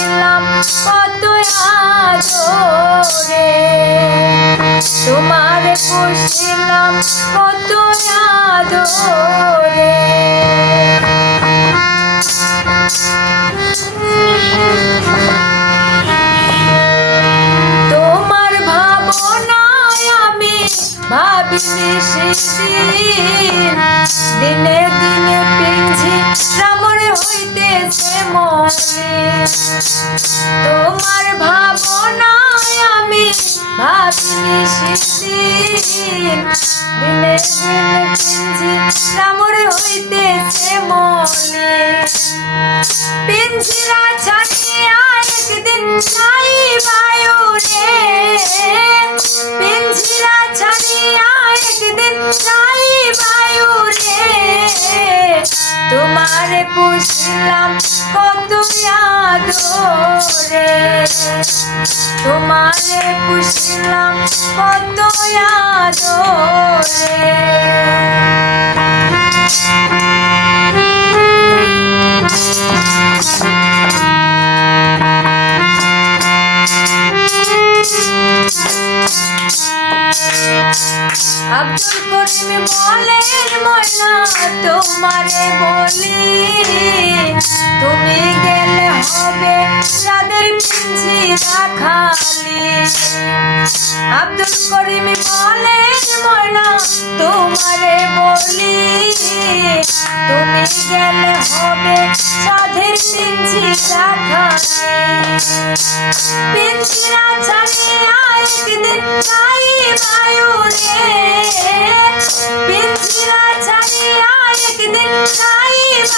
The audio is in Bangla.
পুষলাম কত আদরে, তোমারে পুষলাম কত আদরে। তোমার ভাবনায় আমি ভাবিনি সেদিন, দিনে দিনে পিঞ্জি রামরে হইতেছে মলিন। তোমার ভাবনায় আমি ভাবিনি সেদিন, দিনে দিনে পিঞ্জি রামরে হইতেছে মলিন। পিঞ্জিরা ছাড়িয়া একদিন যাইবায়ু রে, পিঞ্জিরা ছাড়িয়া একদিন যাইবায়ু রে। তোমারে পুষলাম কত আদরে, তোমারে পুষলাম কত আদরে। আব্দুল করিম বলেন ময়না তোমারে বলি, তুমি গেলে হবে যাদের পিঞ্জিরা খালি। আব্দুল করিম বলেন ময়না তোমারে বলি, তুমি গেলে হবে যাদের পিঞ্জিরা খালি। পিঞ্জিরা ছাড়িয়া একদিন যাইবায়ু রে, পিঞ্জিরা ছাড়িয়া একদিন যাইবায়ু